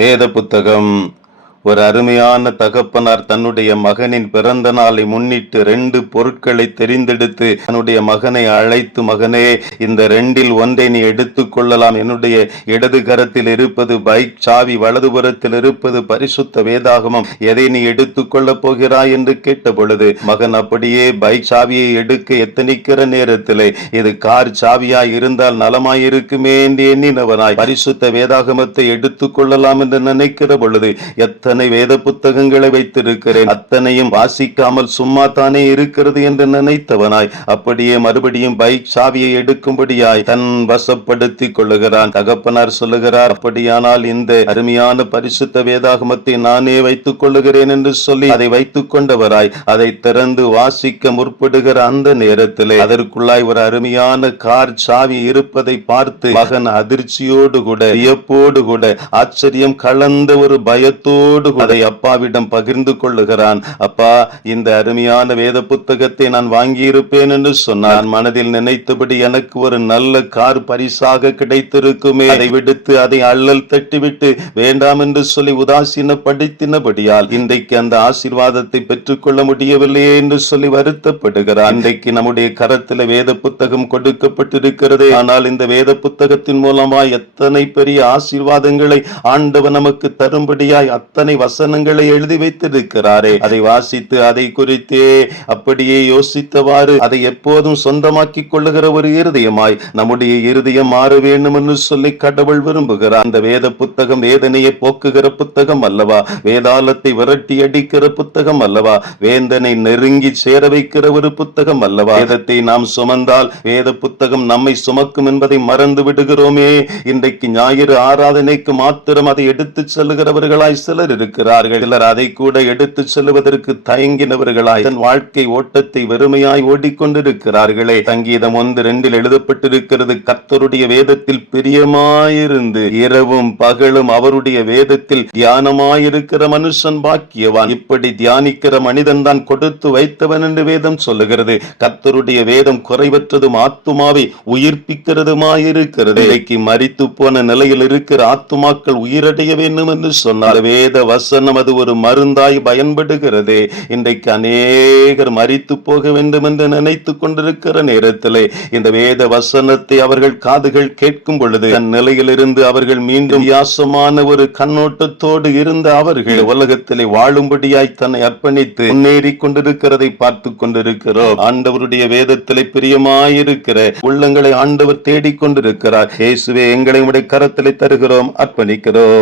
வேத புத்தகம். ஒரு அருமையான தகப்பனார் தன்னுடைய மகனின் பிறந்த நாளை முன்னிட்டு 2 பொருட்களை தெரிந்தெடுத்து தன்னுடைய மகனை அழைத்து, மகனே, இந்த 2இல் ஒன்றை நீ எடுத்துக் கொள்ளலாம். என்னுடைய இடது கரத்தில் இருப்பது பைக் சாவி, வலதுபுறத்தில் இருப்பது பரிசுத்த வேதாகமம். எதை நீ எடுத்துக் கொள்ளப் போகிறாய் என்று கேட்ட பொழுது மகன் அப்படியே பைக் சாவியை எடுக்க எத்தனிக்கிற நேரத்திலே, இது கார் சாவியாய் இருந்தால் நலமாயிருக்குமே என்று எண்ணினவனாய் பரிசுத்த வேதாகமத்தை எடுத்துக் கொள்ளலாம் என்று நினைக்கிற பொழுது, எத்தனை வேத புத்தகங்களை வைத்திருக்கிறேன், அத்தனையும் வாசிக்காமல் சும்மா தானே இருக்கிறது என்று நினைத்தவனாய் அப்படியே மறுபடியும் பைக் சாவியை எடுக்கும்படியாய் தன் வசப்படுத்திக் கொள்ளுகிறான். தகப்பனார் சொல்லுகிறார், அப்படியானால் இந்த அருமையான பரிசுத்த வேதாகமத்தை நானே வைத்துக் கொள்ளுகிறேன் என்று சொல்லி அதை வைத்துக் கொண்டவராய் அதை திறந்து வாசிக்க முற்படுகிற அந்த நேரத்திலே அதற்குள்ளாய் ஒரு அருமையான கார் சாவி இருப்பதை பார்த்து மகன் அதிர்ச்சியோடு கூட, வியப்போடு கூட, ஆச்சரியம் கலந்த ஒரு பயத்தோடு அதை அப்பாவிடம் பகிர்ந்து கொள்ளுகிறான். அப்பா, இந்த அருமையான வேத புத்தகத்தை நான் வாங்கியிருப்பேன் என்று சொன்னான். மனதில் நினைத்தபடி எனக்கு ஒரு நல்ல கார் பரிசாக கிடைத்திருக்குமே, அதை விடுத்து அதை அள்ளல் தட்டிவிட்டு வேண்டாம் என்று சொல்லி உதாசீனப்படுத்தினபடியால் இன்றைக்கு அந்த ஆசீர்வாதத்தை பெற்றுக்கொள்ள முடியவில்லையே என்று சொல்லி வருத்தப்படுகிறார். இன்றைக்கு நம்முடைய கரத்தில் வேத புத்தகம் கொடுக்கப்பட்டிருக்கிறதே, ஆனால் இந்த வேத புத்தகத்தின் மூலமா எத்தனை பெரிய ஆசீர்வாதங்களை ஆண்டவர் நமக்கு தரும்படியாய் அத்தனை வசனங்களை எழுதி வைத்திருக்கிறாரே, அதை வாசித்து அதை குறித்தே அப்படியே யோசித்தவாறு அதை எப்போதும் சொந்தமாக்கி கொள்ளுகிற ஒரு இருதயமாய் நம்முடைய இருதயம் மாற வேண்டும் என்று சொல்லி கடவுள் விரும்புகிறார். அந்த வேத புத்தகம் வேதனையை போக்குகிற புத்தகம் அல்லவா, வேதாளத்தை விரட்டி அடிக்கிற புத்தகம் அல்லவா, வேந்தனை நெருங்கி சேர வைக்கிற ஒரு புத்தகம் அல்லவா. வேதத்தை நாம் சுமந்தால் வேத புத்தகம் நம்மை சுமக்கும் என்பதை மறந்து விடுகிறோமே. இன்றைக்கு ஞாயிறு ஆராதனைக்கு மாத்திரம் அதை எடுத்துச் செல்லுகிறவர்களாய் சிலர் இருக்கிறார்கள். சிலர் அதை கூட எடுத்து செல்வதற்கு தயங்கினவர்களாய் தன் வாழ்க்கை ஓட்டத்தை வெறுமையாய் ஓடிக்கொண்டிருக்கிறார்களே. சங்கீதம் 1:2 எழுதப்பட்டிருக்கிறது, கர்த்தருடைய வேதத்தில் பிரியமாயிருந்து இரவும் பகலும் அவருடைய வேதத்தில் தியானமாயிருக்கிற மனுஷன் பாக்கியவான். இப்படி தியானிக்கிற மனிதன் தான் கொடுத்து வைத்தவன் என்று வேதம் சொல்லுகிறது. கர்த்தருடைய வேதம் குறைவற்றதும் ஆத்துமாவை உயிர்ப்பிக்கிறதுமாயிருக்கிறது. இன்றைக்கு மரித்து போன நிலையில் இருக்கிற ஆத்துமாக்கள் உயிரடைய வேண்டும் என்று சொன்னார். வேத வசனம் அது ஒரு மருந்தாய் பயன்படுகிறது. இன்றைக்கு அநேகர் மரித்து போக வேண்டும் என்று நினைத்துக் கொண்டிருக்கிற நேரத்திலே இந்த வேத வசனத்தை அவர்கள் காதுகள் கேட்கும் பொழுது தன் நிலையிலிருந்து அவர்கள் மீண்டும் வித்தியாசமான ஒரு கண்ணோட்டத்தோடு இருந்த அவர்கள் உலகத்திலே வாழும்படியாய் தன்னை அர்ப்பணித்து முன்னேறி கொண்டிருக்கிறதை பார்த்து கொண்டிருக்கிறோம். ஆண்டவருடைய வேதத்திலே பிரியமாயிருக்கிற உள்ளங்களை ஆண்டவர் தேடிக்கொண்டிருக்கிறார். இயேசுவே, எங்களை உம்முடைய கரத்திலே தருகிறோம், அர்ப்பணிக்கிறோம்.